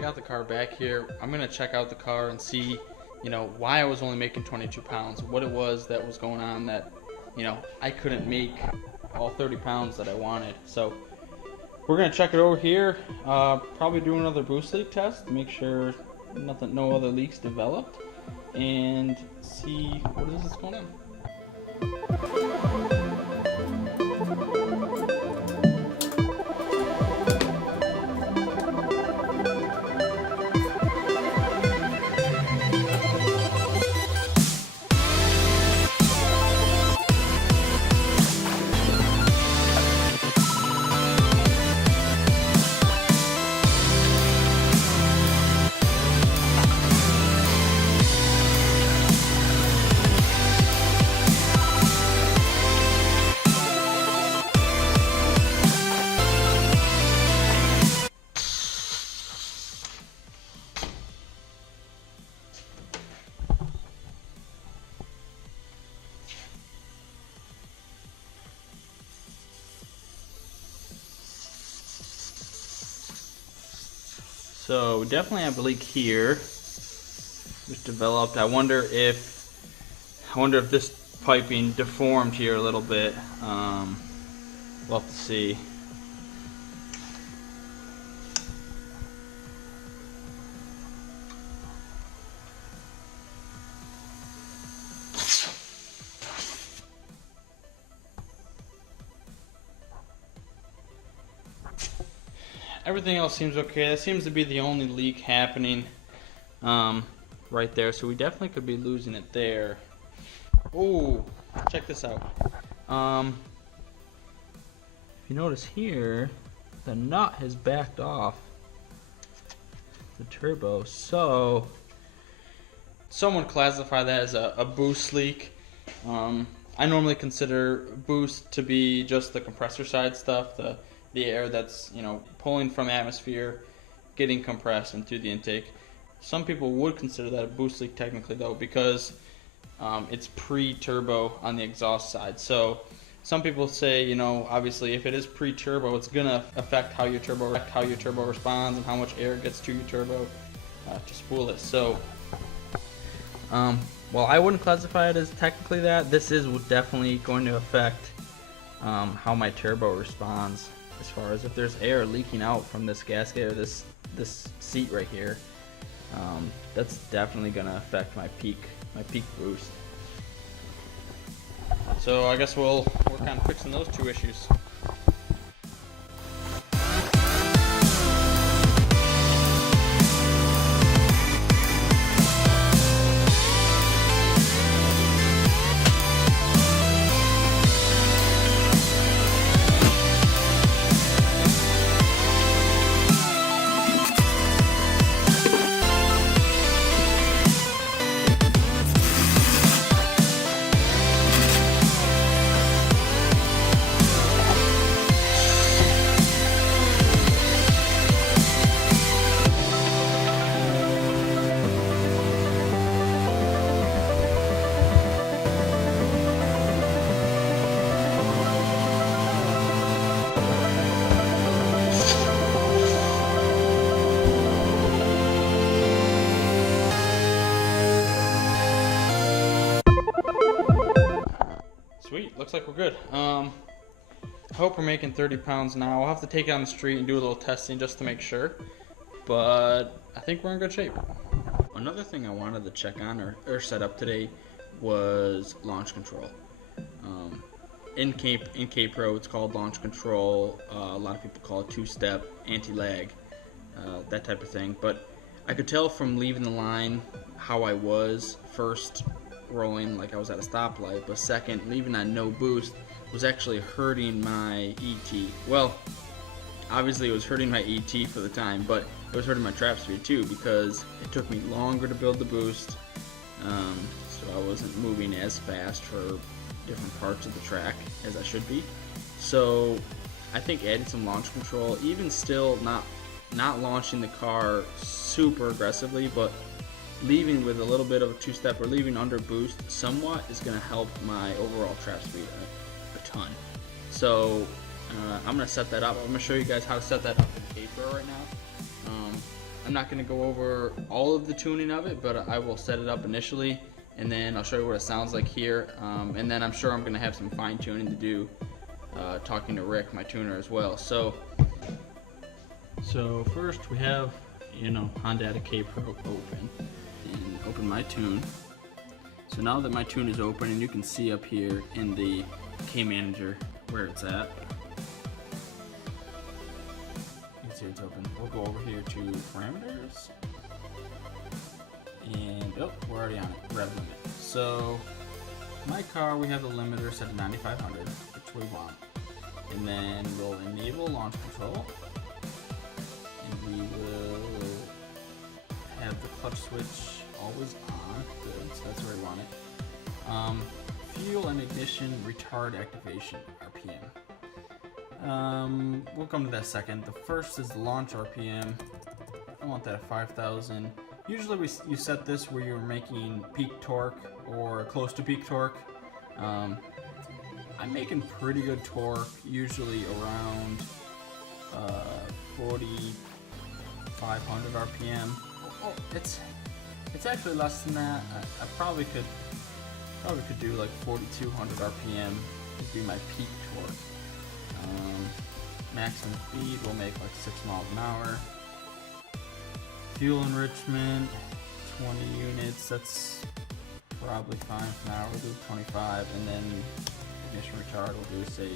Got the car back here. I'm gonna check out the car and see, why I was only making 22 pounds, what it was that was going on that, I couldn't make all 30 pounds that I wanted. So we're gonna check it over here. Probably do another boost leak test to make sure no other leaks developed, and see what is this going on. So we definitely have a leak here, which developed. I wonder if this piping deformed here a little bit. We'll have to see. Everything else seems okay. That seems to be the only leak happening right there. So we definitely could be losing it there. Oh, check this out. If you notice here, the nut has backed off the turbo. So someone classify that as a boost leak. I normally consider boost to be just the compressor side stuff, the air that's pulling from the atmosphere, getting compressed and through the intake. Some people would consider that a boost leak technically though, because it's pre-turbo on the exhaust side. So some people say, obviously if it is pre-turbo, it's gonna affect how your turbo responds and how much air gets to your turbo to spool it. So well, I wouldn't classify it as technically that. This is definitely going to affect how my turbo responds, as far as if there's air leaking out from this gasket or this seat right here. That's definitely going to affect my peak boost. So I guess we'll work on fixing those two issues. Sweet, looks like we're good. I hope we're making 30 pounds now. I'll have to take it on the street and do a little testing just to make sure, but I think we're in good shape. Another thing I wanted to check on or set up today was launch control. In K-Pro it's called launch control. A lot of people call it two-step, anti-lag, that type of thing. But I could tell from leaving the line how I was. First, rolling like I was at a stoplight, but second, leaving on no boost was actually hurting my ET. Well, obviously it was hurting my ET for the time, but it was hurting my trap speed too, because it took me longer to build the boost, so I wasn't moving as fast for different parts of the track as I should be. So I think adding some launch control, even still not launching the car super aggressively, but leaving with a little bit of a two-step or leaving under boost somewhat is going to help my overall trap speed a ton. So I'm going to set that up. I'm going to show you guys how to set that up in K-Pro right now. I'm not going to go over all of the tuning of it, but I will set it up initially, and then I'll show you what it sounds like here. And then I'm sure I'm going to have some fine tuning to do, talking to Rick, my tuner, as well. So first we have, Honda K Pro open, and open my tune. So now that my tune is open, and you can see up here in the K Manager where it's at. You can see it's open. We'll go over here to parameters. And, we're already on it, rev limit. So, my car, we have the limiter set to 9,500, which we want. And then we'll enable launch control. And we will have the clutch switch always on. Good, so that's where we want it. Fuel and ignition retard activation, RPM. We'll come to that second. The first is the launch RPM. I want that at 5,000. Usually you set this where you're making peak torque or close to peak torque. I'm making pretty good torque, usually around 4,500 RPM. Oh, it's actually less than that. I probably could do like 4,200 RPM would be my peak torque. Maximum speed will make like 6 miles an hour. Fuel enrichment, 20 units, that's probably fine for now. We'll do 25, and then ignition retard we'll do, say,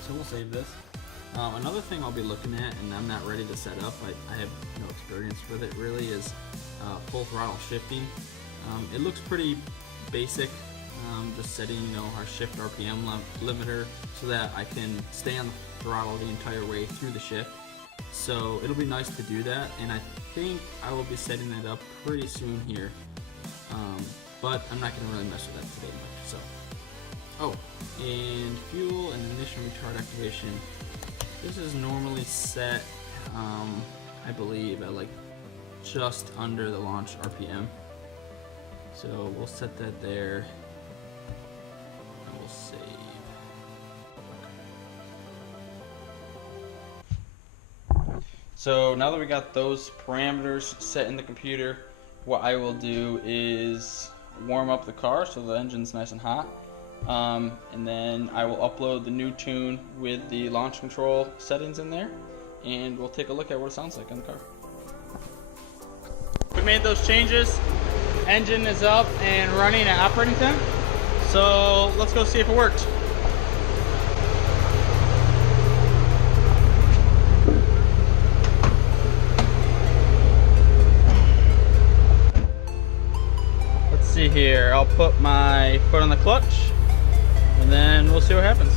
so we'll save this. Another thing I'll be looking at, and I'm not ready to set up, I have no experience with it really, is full throttle shifting. It looks pretty basic, just setting our shift RPM limiter so that I can stay on the throttle the entire way through the shift. So it'll be nice to do that, and I think I will be setting it up pretty soon here, but I'm not going to really mess with that today much. So, and fuel and ignition retard activation. This is normally set, I believe, at like just under the launch RPM. So we'll set that there. And we'll save. So now that we got those parameters set in the computer, what I will do is warm up the car so the engine's nice and hot. And then I will upload the new tune with the launch control settings in there, and we'll take a look at what it sounds like on the car. We made those changes. Engine is up and running at operating temp. So let's go see if it worked. Let's see here. I'll put my foot on the clutch, and then we'll see what happens.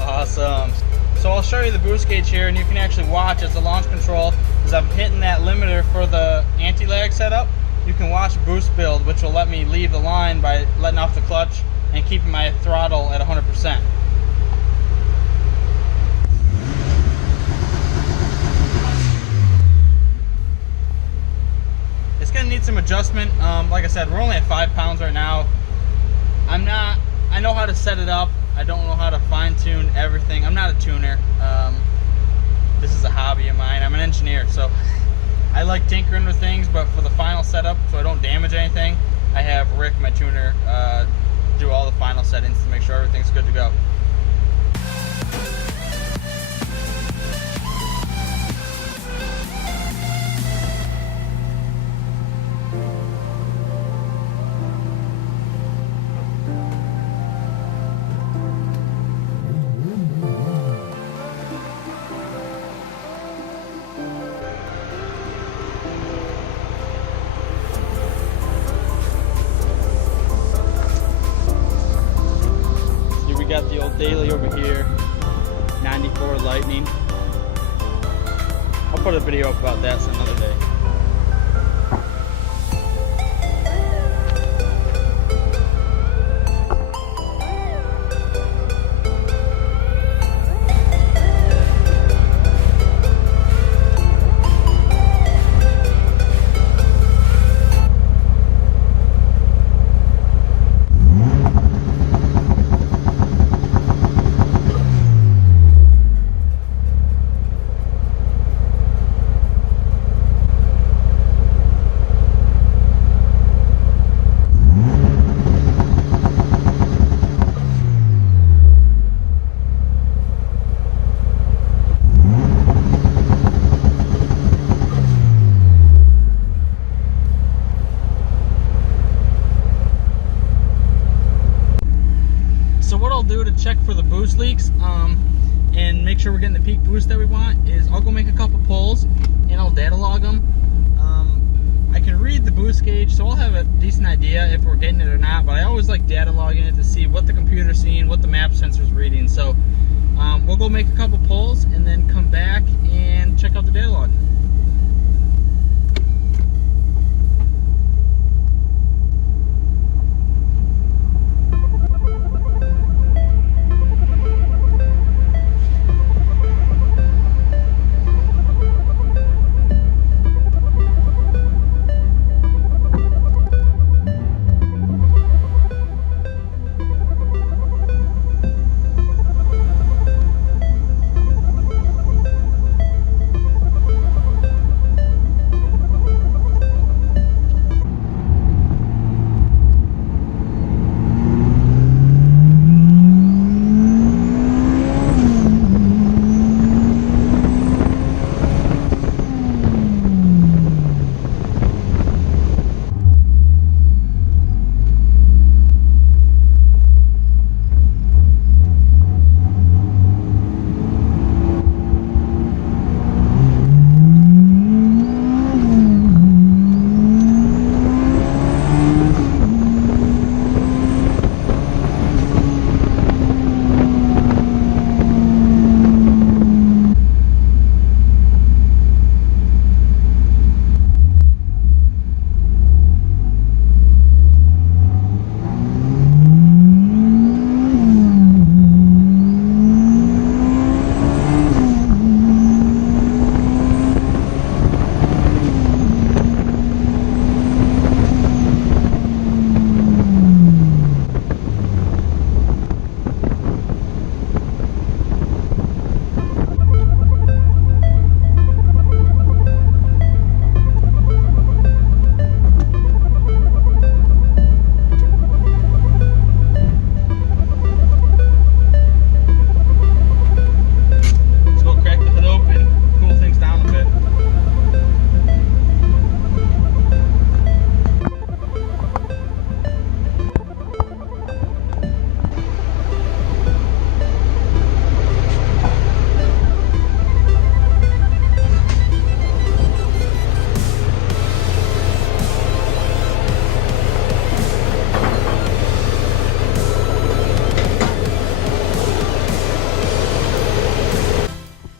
Awesome. So I'll show you the boost gauge here, and you can actually watch as the launch control, as I'm hitting that limiter for the anti-lag setup. You can watch boost build, which will let me leave the line by letting off the clutch and keeping my throttle at 100%. It's gonna need some adjustment. Like I said, we're only at 5 pounds right now. I know how to set it up. I don't know how to fine-tune everything. I'm not a tuner. This is a hobby of mine. I'm an engineer, so I like tinkering with things, but for the final setup, so I don't damage anything, I have Rick, my tuner, do all the final settings to make sure everything's good to go. We got the old daily over here, 94 Lightning. I'll put a video up about that another day. make sure we're getting the peak boost that we want is I'll go make a couple pulls and I'll data log them. I can read the boost gauge, so I'll have a decent idea if we're getting it or not, but I always like data logging it to see what the computer's seeing, what the map sensor's reading. So we'll go make a couple pulls and then come back and check out the data log.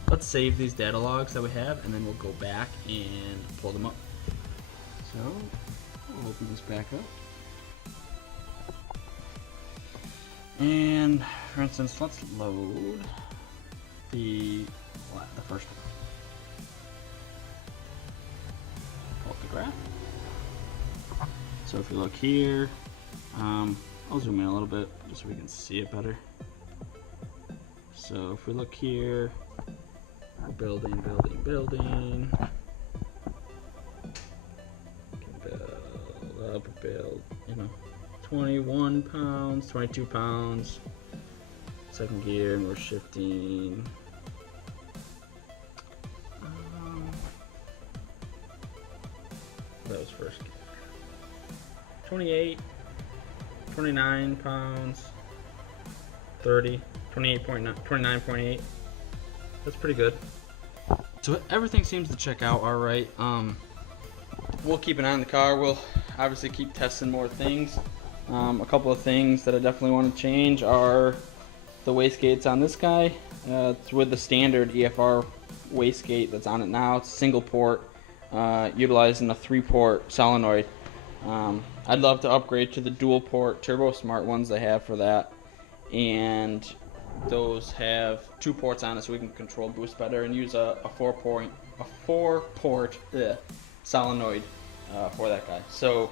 Let's save these data logs that we have, and then we'll go back and pull them up. So, we'll open this back up. And for instance, let's load the first one. Pull up the graph. So if you look here, I'll zoom in a little bit just so we can see it better. So if we look here, our building. Can build up, 21 pounds, 22 pounds, second gear, and we're shifting. That was first gear. 28, 29 pounds, 30, 28.9, 29.8. That's pretty good. So everything seems to check out all right. We'll keep an eye on the car. We'll obviously keep testing more things. A couple of things that I definitely want to change are the wastegates on this guy. It's with the standard EFR wastegate that's on it now. It's single port, utilizing a 3-port solenoid. I'd love to upgrade to the dual port Turbo Smart ones they have for that, and those have 2 ports on it so we can control boost better and use a 4-port solenoid for that guy. So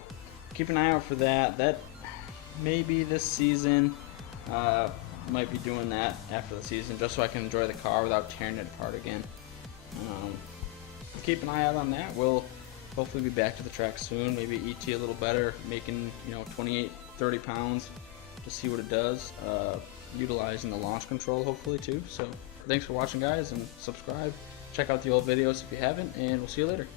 keep an eye out for that. That maybe this season, might be doing that after the season just so I can enjoy the car without tearing it apart again. Keep an eye out on that. We'll hopefully be back to the track soon, maybe ET a little better, making 28, 30 pounds to see what it does, utilizing the launch control hopefully too. So thanks for watching, guys, and subscribe. Check out the old videos if you haven't, and we'll see you later.